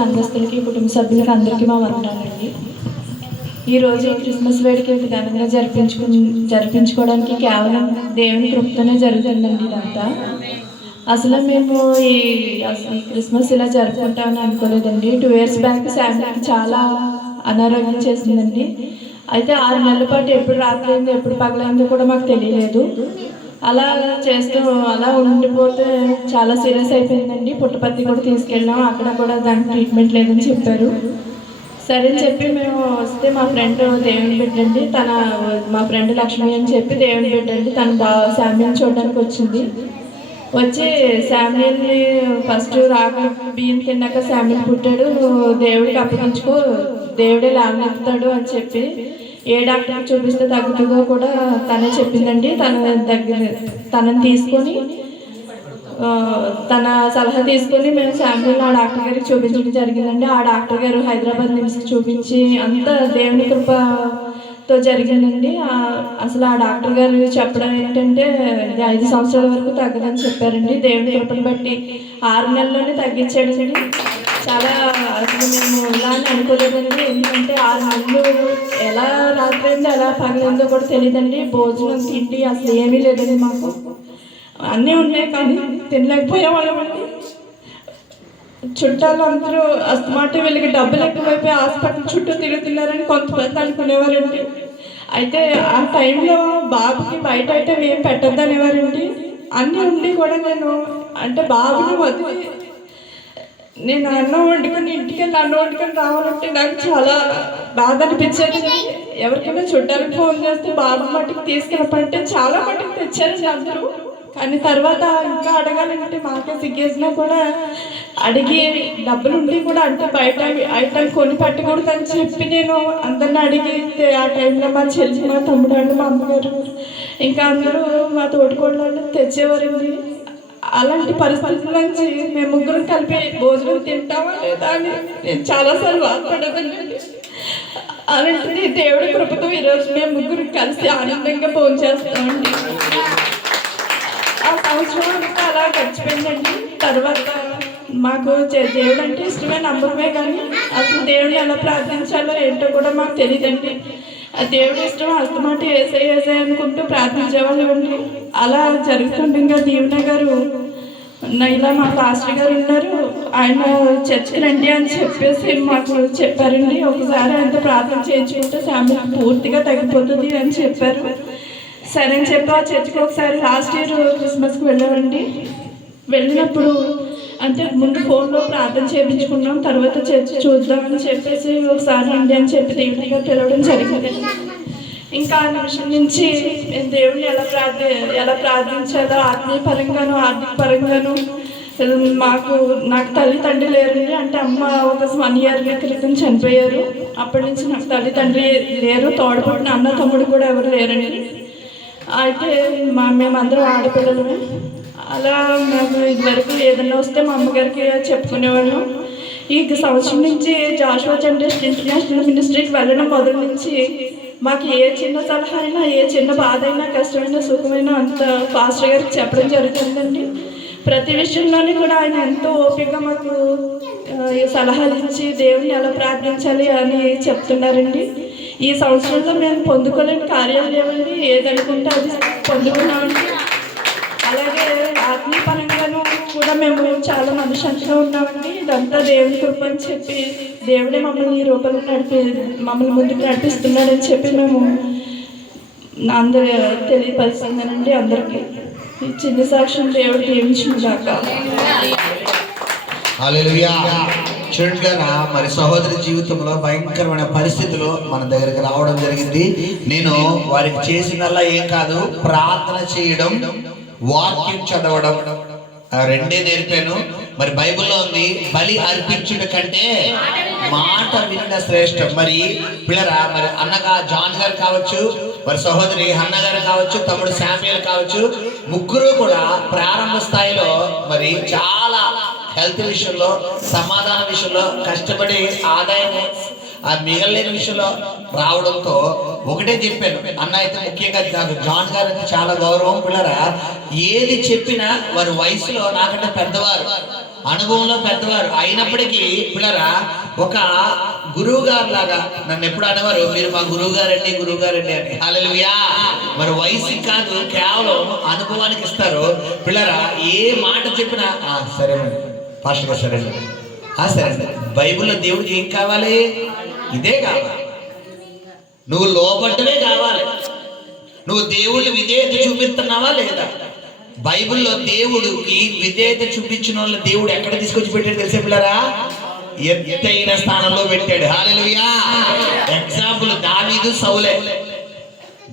సంఘస్థులకి, కుటుంబ సభ్యులకి అందరికీ మా వందనాలండి. ఈరోజు క్రిస్మస్ వేడుక ఇంత ఘనంగా జరిపించుకోవడానికి కేవలం దేవుని కృపతోనే జరుగుతుందండి ఇదంతా. అసలు మేము ఈ క్రిస్మస్ ఇలా జరుపుకుంటామని అనుకోలేదండి. 2 years బ్యాక్ శాండీకి చాలా అనారోగ్యం చేసిందండి. అయితే 6 నెలల పాటు ఎప్పుడు రాత్రి అయిందో ఎప్పుడు పగలైందో కూడా మాకు తెలియలేదు. అలా అలా ఉండిపోతే చాలా సీరియస్ అయిపోయిందండి. పుట్టపర్తి కూడా తీసుకెళ్ళాం. అక్కడ కూడా దానికి ట్రీట్మెంట్ లేదని చెప్పారు. సరే అని చెప్పి మేము వస్తే మా ఫ్రెండ్ దేవుని బిడ్డండి, మా ఫ్రెండ్ లక్ష్మి అని చెప్పి దేవుని బిడ్డండి తను శామ్యుల్ని చూడడానికి వచ్చింది. వచ్చి శామ్యుల్ని ఫస్ట్ బియ్యం తిన్నాక శామ్యుల్ పుట్టాడు, నువ్వు దేవుడికి అప్పగించుకో, దేవుడే లేవనెత్తాడు అని చెప్పి ఏ డాక్టర్కి చూపిస్తే తగ్గుతుందో కూడా తనే చెప్పిందండి. తనని తీసుకొని తన సలహా తీసుకొని మేము శాంపుల్ ఆ డాక్టర్ గారికి చూపించడం జరిగిందండి. ఆ డాక్టర్ గారు హైదరాబాద్ నిమ్స్కి చూపించి అంతా దేవుని కృపతో జరిగిందండి. అసలు ఆ డాక్టర్ గారు చెప్పడం ఏంటంటే 5 సంవత్సరాల వరకు తగ్గదని చెప్పారండి. దేవుని కృపను బట్టి 6 నెలల్లోనే తగ్గించాడండి. చాలా అసలు మేము ఇలా అని అనుకోలేదండి. ఎందుకంటే 6 నెలలు ఎలా రాత్రి అయిందో ఎలా పగలైందో కూడా తెలియదండి. భోజనం తిండి అసలు ఏమీ లేదండి. మాకు అన్నీ ఉన్నాయి కానీ తినలేకపోయేవాళ్ళమండి. చుట్టాలు అందరూ అస్తమాట వీళ్ళకి డబ్బులు ఎక్కువైపోయి హాస్పిటల్ చుట్టూ తిరుగుతున్నారని కొంతమంది అనుకునేవారండి. అయితే ఆ టైంలో బాబుకి బయట ఐటమ్ ఏం పెట్టద్దు అనేవారండి. అన్నీ ఉండి కూడా నేను అంటే బాబుని వదిలి నేను అన్నం వండుకొని ఇంటికి అన్నం వండుకొని రావాలంటే నాకు చాలా బాధ అనిపించేది. ఎవరికైనా చుట్టాలకు ఫోన్ చేస్తే బాబు మట్టికి తీసుకెళ్ళమంటే చాలా మట్టికి తెచ్చారండి అందరూ. కానీ తర్వాత ఇంకా అడగాలంటే మాకే సిగ్గేసినా కూడా అడిగి డబ్బులు ఉండి కూడా అంటే బయట ఐటమ్ కొని పెట్టకూడదు అని చెప్పి నేను అందరిని అడిగితే ఆ టైంలో మా చెల్లి, మా తమ్ముడు వాళ్ళు, మా అమ్మగారు ఇంకా అందరూ మా తోటికోళ్ళు తెచ్చేవారండి. అలాంటి పరిస్థితుల నుంచి మేము ముగ్గురం కలిపి భోజనం తింటామా లేదా అని నేను చాలాసార్లు బాధపడదండి. అలాంటిది దేవుడి కృపతో ఈరోజు మేము ముగ్గురు కలిసి ఆనందంగా భోజనం చేస్తామండి. ఆ సంవత్సరం అంతా అలా గడిచిపోయిందండి. తర్వాత మాకు దేవుడు అంటే ఇష్టమే, నమ్మకమే, కానీ అసలు దేవుడిని ఎలా ప్రార్థించాలో ఏంటో కూడా మాకు తెలియదండి. ఆ దేవుడి ఇష్టం అస్తమాట ఏసై అనుకుంటూ ప్రార్థించేవాళ్ళు అండి. అలా జరుగుతుండగా దీవెన గారు ఇలా మా పాస్టర్ గారు ఉన్నారు, ఆయన చర్చికి రండి అని చెప్పేసి మాకు చెప్పారండి. ఒకసారి ఆయనతో ప్రార్థన చేయించుకుంటే ఫ్యామిలీ పూర్తిగా తగ్గిపోతుంది అని చెప్పారు. సరే అని చెప్పి ఆ చర్చికి ఒకసారి లాస్ట్ ఇయర్ క్రిస్మస్కి వెళ్ళామండి. వెళ్ళినప్పుడు అంటే ముందు ఫోన్లో ప్రార్థన చేయించుకున్నాం, తర్వాత చర్చి చూద్దామని చెప్పేసి ఒకసారి రండి అని చెప్పి దేవుని గారు పిలవడం జరిగింది. ఇంకా ఆ నిమిషం నుంచి దేవుడిని ఎలా ప్రార్థించాలో ఆత్మీయ పరంగాను ఆర్థిక పరంగాను నాకు తల్లి తండ్రి లేరండి. అంటే అమ్మ ఒక 1 year క్రితం చనిపోయారు. అప్పటి నుంచి నాకు తల్లి తండ్రి లేరు, తోడబుట్టిన అన్న తమ్ముడు కూడా ఎవరు లేరండి. అయితే మేమందరం ఆడపిల్లలు. అలా మేము ఇదివరకు ఏదైనా వస్తే మా అమ్మగారికి చెప్పుకునేవాళ్ళం. ఈ సంవత్సరం నుంచి జాషువా జనరేషన్ ఇంటర్నేషనల్ మినిస్ట్రీకి వెళ్ళడం మొదలు నుంచి మాకు ఏ చిన్న సలహా అయినా, ఏ చిన్న బాధ అయినా, కష్టమైనా, సుఖమైనా అంత పాస్టర్ గారికి చెప్పడం జరుగుతుందండి. ప్రతి విషయంలోనే కూడా ఆయన ఎంతో ఓపికగా మాకు సలహాలు ఇచ్చి దేవుని ఎలా ప్రార్థించాలి అని చెప్తున్నారండి. ఈ సంవత్సరంలో మేము పొందుకోలేని కార్యాలు ఏమండి, ఏదనుకుంటే అది పొందుకున్నామండి. అలాగే ఆత్మీయ పరంగాను కూడా మేము చాలా మనశ్శాంతిగా ఉన్నామండి. ఇదంతా దేవుని కృప అని చెప్పి దేవుడే మమ్మల్ని ఈ రూపంలో మమ్మల్ని ముందుకు నడిపిస్తున్నాడని చెప్పి మేము అందరూ తెలియపరుస్తున్నానండి. అందరికీ ఈ చిన్న సాక్ష్యం దేవుడు దీవించుగాక. హల్లెలూయా. చూడండి కదా, మరి సహోదరి జీవితంలో భయంకరమైన పరిస్థితులు మన దగ్గరికి రావడం జరిగింది. నేను వారికి చేసినల్లా ఏం కాదు, ప్రార్థన చేయడం, వాక్యం చదవడం, రెండే నేర్పాను. మరి బైబిల్లో ఉంది, బలి అర్పించుట కంటే మాట వినడ శ్రేష్టం. మరి పిల్లరా, మరి అన్నగా జాన్ గారు కావచ్చు, మరి సహోదరి హన్న గారు కావచ్చు, తమ్ముడు శామ్యుల్ కావచ్చు, ముగ్గురు కూడా ప్రారంభ స్థాయిలో మరి చాలా హెల్త్ విషయంలో, సమాధాన విషయంలో కష్టపడి ఆదాయం ఆ మిగలలేని విషయంలో రావడంతో ఒకటే చెప్పాను. అన్న అయితే ముఖ్యంగా నాకు జాన్ గారు అంటే చాలా గౌరవం. పిల్లరా, ఏది చెప్పినా వారి వయసులో నాకంటే పెద్దవారు, అనుభవంలో పెద్దవారు అయినప్పటికీ పిల్లరా ఒక గురువు గారు లాగా నన్ను ఎప్పుడు అనేవారు, మీరు మా గురువు గారండి అని. హల్లెలూయా. మరి వయసు కాదు, కేవలం అనుభవానికి ఇస్తారు పిల్లరా. ఏ మాట చెప్పినా సరే పాస్టర్ గారు సరే సరే. బైబిల్లో దేవుడికి ఏం కావాలి? ఇదే కావాలి. నువ్వు లోబడ్డవే కావాలి. నువ్వు దేవుడిని విధేయత చూపిస్తున్నావా లేదా? బైబిల్లో దేవుడికి విధేయత చూపించిన వాళ్ళు దేవుడు ఎక్కడ తీసుకొచ్చి పెట్టాడు తెలిసే పిల్లరా? ఎత్తైన స్థానంలో పెట్టాడు. హల్లెలూయా. ఎగ్జాంపుల్ దావీదు, సౌలే.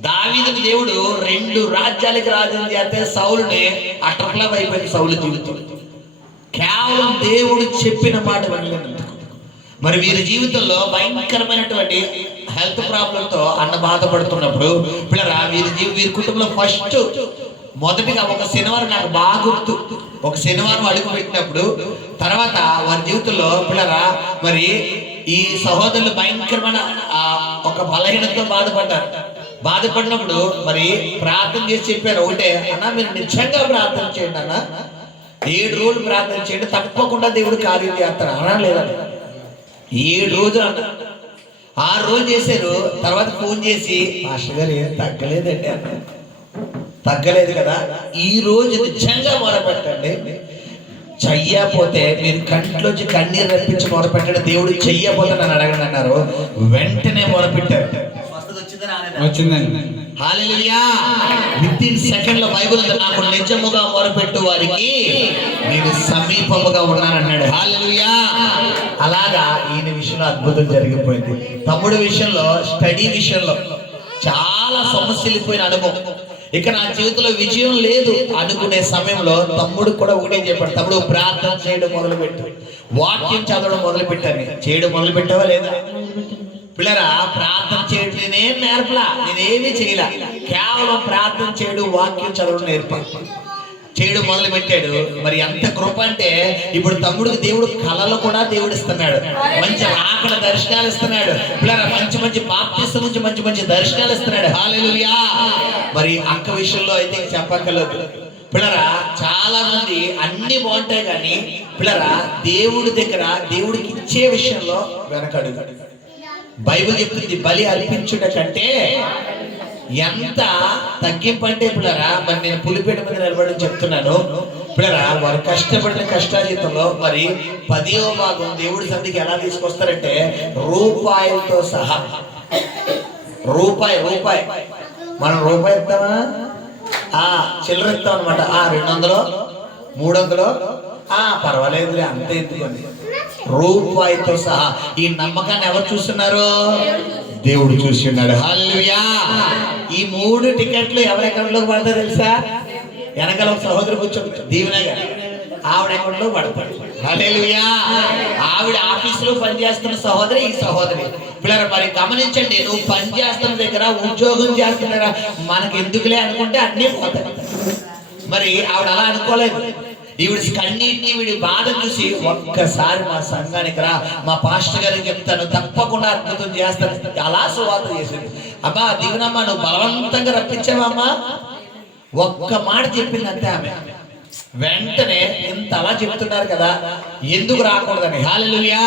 దావీదుని దేవుడు 2 రాజ్యాలకి రాజు చేస్తే సౌలుని అట్రఫ్లాప్ అయిపోయింది సౌలు జీవితం. కేవలం దేవుడు చెప్పిన మాట వినలేదు. మరి వీరి జీవితంలో భయంకరమైనటువంటి హెల్త్ ప్రాబ్లంతో అన్న బాధపడుతున్నప్పుడు పిల్లరా వీరి కుటుంబంలో ఫస్ట్ మొదటిగా ఒక శనివారం నాకు బాగా గుర్తు. ఒక శనివారం అడుగు పెట్టినప్పుడు తర్వాత వారి జీవితంలో పిల్లరా మరి ఈ సహోదరులు భయంకరమైన ఒక బలహీనతతో బాధపడినప్పుడు మరి ప్రార్థన చేసి చెప్పారు ఒకటే, అన్న మీరు నిజంగా ప్రార్థన చేయండి అన్న, 7 రోజులు ప్రార్థన చేయండి, తప్పకుండా దేవుడు కార్యం చేస్తాడు అన్నా లేదా? 7 రోజులు అన్న. 6 రోజులు చేశారు. తర్వాత ఫోన్ చేసి మాస్టర్ గారు ఏం తగ్గలేదండి అన్న. తగ్గలేదు కదా, ఈ రోజు నిజంగా మొరపెట్టండి, చెయ్యపోతే మీరు కంట్లోంచి కన్నీరు రప్పించి మొరపెట్టండి, దేవుడు చెయ్యపోతే నన్ను అడగండి అన్నారు. వెంటనే మొరపెట్టారు. వచ్చిందండి. హల్లెలూయా. వితిన్ సెకండ్ లో బైబిల్ నాకు నిజముగా మొరపెట్టు వారికి నేను సమీపముగా ఉన్నానన్నాడు. హల్లెలూయా. అలాగా ఈయన విషయంలో అద్భుతం జరిగిపోయింది. తమ్ముడు విషయంలో, స్టడీ విషయంలో చాలా సమస్యలిపోయిన అనుభవం. ఇక నా జీవితంలో విజయం లేదు అనుకునే సమయంలో తమ్ముడు కూడా ఒకటే చెప్పాడు, తమ్ముడు ప్రార్థన చేయడం మొదలుపెట్టు, వాక్యం చదవడం మొదలుపెట్టాను. చేయడం మొదలు పెట్టావా లేదా? పిల్లరా ప్రార్థన చేయడం నేనేం నేర్పలా, నేనేమీ చేయలే, కేవలం ప్రార్థన చేయడం వాక్యం చదవడం చేయడం మొదలు పెట్టాడు. మరి ఎంత కృప అంటే ఇప్పుడు తమ్ముడికి దేవుడు కళలు కూడా దేవుడు ఇస్తున్నాడు, మంచి ఆకల దర్శనాలు ఇస్తున్నాడు పిల్లరా, మంచి బాప్తిసం నుంచి మంచి దర్శనాలు ఇస్తున్నాడు. హల్లెలూయా. మరి అక్క విషయంలో అయితే చెప్పక్కర్లేదు పిల్లరా. చాలా మంది అన్ని బాగుంటాయి కానీ పిల్లరా దేవుడి దగ్గర దేవుడికి ఇచ్చే విషయంలో వెనకడుగు. బైబిల్ చెప్తుంది బలి అర్పించుట కంటే ఎంత తగ్గింపు అంటే పిల్లరా. మరి నేను పులిపేట మీద నిలబడి చెప్తున్నాను పిల్లరా, వారు కష్టపడిన కష్టాజీతంలో మరి 10వ భాగం దేవుడి సన్నిధికి ఎలా తీసుకొస్తారంటే రూపాయలతో సహా. రూపాయి మనం రూపాయి ఇస్తామా? చిల్లర ఇస్తాం అనమాట. 200 300 పర్వాలేదులే అంతే ఎందుకండి. రూపాయితో సహా. ఈ నమ్మకాన్ని ఎవరు చూస్తున్నారు? దేవుడు చూస్తున్నాడు. హల్లెలూయా. ఈ 3 టికెట్లు ఎవరి అకౌంట్లోకి పడతారు తెలుసా? వెనకాల ఒక సహోదరు కూర్చోండి, దీవెనగా ఆవిడ అకౌంట్లో పడతాడు. హల్లెలూయా. ఆవిడ ఆఫీసులో పనిచేస్తున్న సహోదరి, ఈ సహోదరి పిల్లలు మరి గమనించండి. నువ్వు పని చేస్తున్న దగ్గర, ఉద్యోగం చేస్తున్నారా, మనకి ఎందుకులే అనుకుంటే అన్నీ పోతాయి. మరి ఆవిడ అలా అనుకోలేదు. ఈవిడ కన్నీటిని, వీడి బాధ చూసి ఒక్కసారి మా సంఘానికి రా, మా పాస్టర్ గారికి చెప్తాను, తప్పకుండా అద్భుతం చేస్తాను, అలా సువార్త చేసింది. అబ్బా దిగునమ్మా, నువ్వు బలవంతంగా రప్పించావమ్మా, ఒక్క మాట చెప్పింది అంతే ఆమె. వెంటనే ఇంత అలా చెప్తున్నారు కదా, ఎందుకు రాకూడదని. హల్లెలూయా.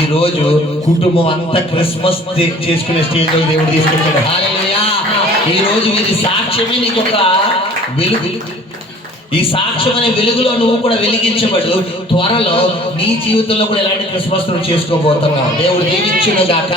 ఈ రోజు కుటుంబం అంతా క్రిస్మస్ చేసుకునే స్టేజ్ లో దేవుడు తీసుకొచ్చాడు. హల్లెలూయా. ఈ రోజు వీరి సాక్ష్యమే నీకు ఒక వెలుగు. ఈ సాక్ష్యం అనే వెలుగులో నువ్వు కూడా వెలిగించబడు. త్వరలో నీ జీవితంలో కూడా ఎలాంటి క్రిస్మస్ నువ్వు చేసుకోబోతున్నావు. దేవుడు దీవించును గాక.